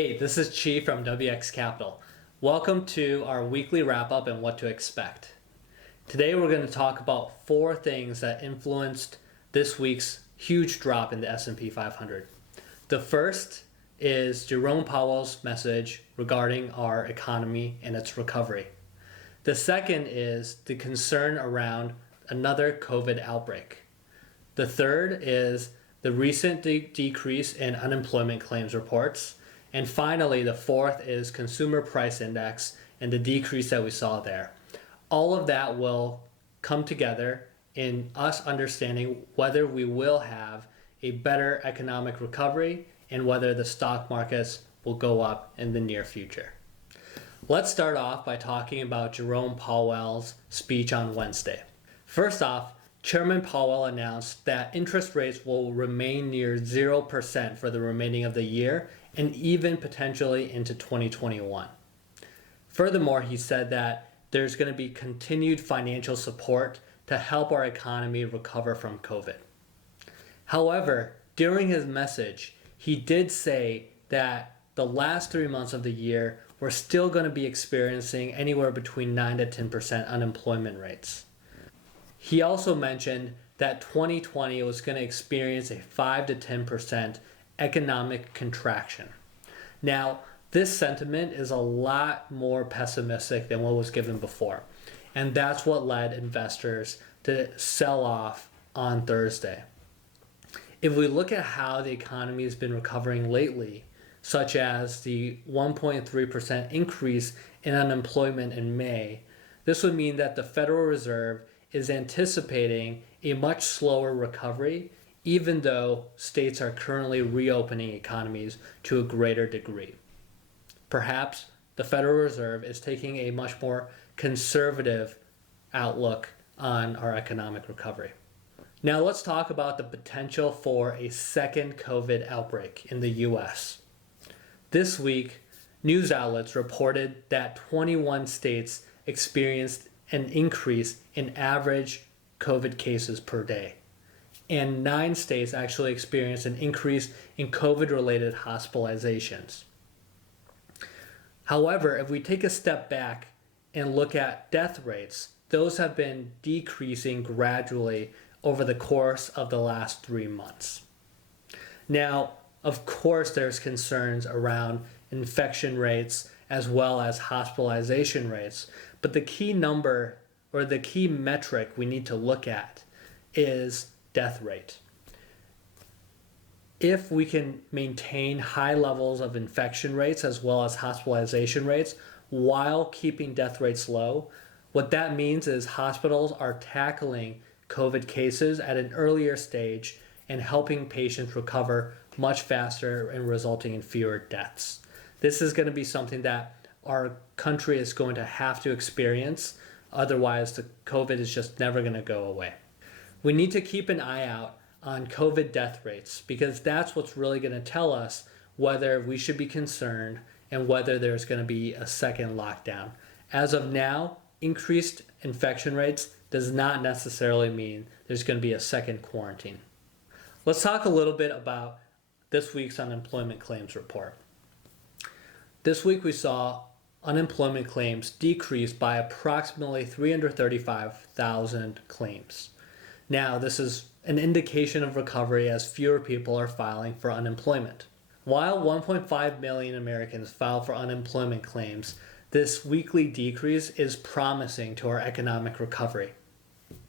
Hey, this is Chi from WX Capital. Welcome to our weekly wrap-up and what to expect. Today we're going to talk about 4 things that influenced this week's huge drop in the S&P 500. The first is Jerome Powell's message regarding our economy and its recovery. The second is the concern around another COVID outbreak. The third is the recent decrease in unemployment claims reports. And finally, the fourth is consumer price index and the decrease that we saw there. All of that will come together in us understanding whether we will have a better economic recovery and whether the stock markets will go up in the near future. Let's start off by talking about Jerome Powell's speech on Wednesday. First off, Chairman Powell announced that interest rates will remain near 0% for the remaining of the year and even potentially into 2021. Furthermore, he said that there's going to be continued financial support to help our economy recover from COVID. However, during his message, he did say that the last 3 months of the year we're still going to be experiencing anywhere between 9 to 10% unemployment rates. He also mentioned that 2020 was going to experience a 5 to 10% economic contraction. Now, this sentiment is a lot more pessimistic than what was given before, and that's what led investors to sell off on Thursday. If we look at how the economy has been recovering lately, such as the 1.3% increase in unemployment in May, this would mean that the Federal Reserve is anticipating a much slower recovery, even though states are currently reopening economies to a greater degree. Perhaps the Federal Reserve is taking a much more conservative outlook on our economic recovery. Now let's talk about the potential for a second COVID outbreak in the US. This week, news outlets reported that 21 states experienced an increase in average COVID cases per day. And 9 states actually experienced an increase in COVID-related hospitalizations. However, if we take a step back and look at death rates, those have been decreasing gradually over the course of the last 3 months. Now, of course, there's concerns around infection rates as well as hospitalization rates, but the key number or the key metric we need to look at is death rate. If we can maintain high levels of infection rates as well as hospitalization rates while keeping death rates low, what that means is hospitals are tackling COVID cases at an earlier stage and helping patients recover much faster and resulting in fewer deaths. This is going to be something that our country is going to have to experience. Otherwise, the COVID is just never going to go away. We need to keep an eye out on COVID death rates because that's what's really going to tell us whether we should be concerned and whether there's going to be a second lockdown. As of now, increased infection rates does not necessarily mean there's going to be a second quarantine. Let's talk a little bit about this week's unemployment claims report. This week we saw unemployment claims decreased by approximately 335,000 claims. Now, this is an indication of recovery as fewer people are filing for unemployment. While 1.5 million Americans filed for unemployment claims, this weekly decrease is promising to our economic recovery.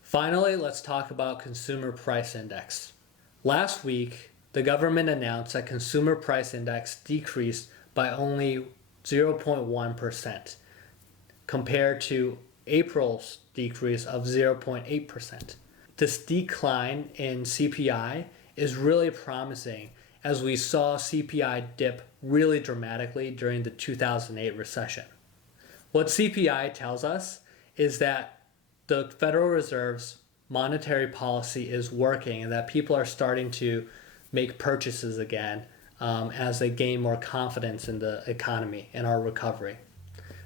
Finally, let's talk about consumer price index. Last week, the government announced that consumer price index decreased by only 0.1% compared to April's decrease of 0.8%. This decline in CPI is really promising as we saw CPI dip really dramatically during the 2008 recession. What CPI tells us is that the Federal Reserve's monetary policy is working and that people are starting to make purchases again as they gain more confidence in the economy and our recovery.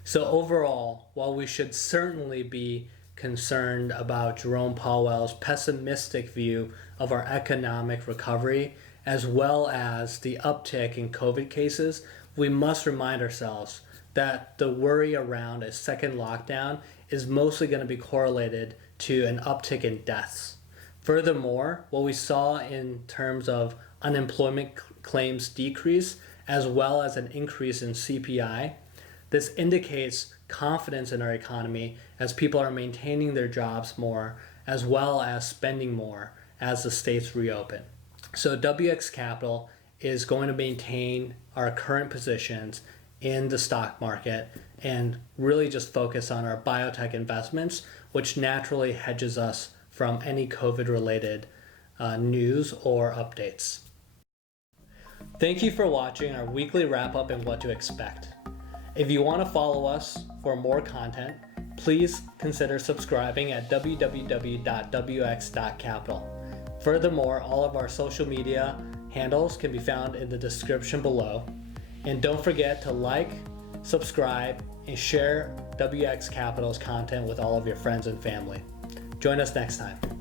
So overall, while we should certainly be concerned about Jerome Powell's pessimistic view of our economic recovery, as well as the uptick in COVID cases, we must remind ourselves that the worry around a second lockdown is mostly going to be correlated to an uptick in deaths. Furthermore, what we saw in terms of unemployment claims decrease as well as an increase in CPI, this indicates confidence in our economy as people are maintaining their jobs more as well as spending more as the states reopen. So WX Capital is going to maintain our current positions in the stock market and really just focus on our biotech investments, which naturally hedges us from any COVID-related news or updates. Thank you for watching our weekly wrap-up and what to expect. If you want to follow us for more content, please consider subscribing at www.wx.capital. Furthermore, all of our social media handles can be found in the description below. And don't forget to like, subscribe, and share WX Capital's content with all of your friends and family. Join us next time.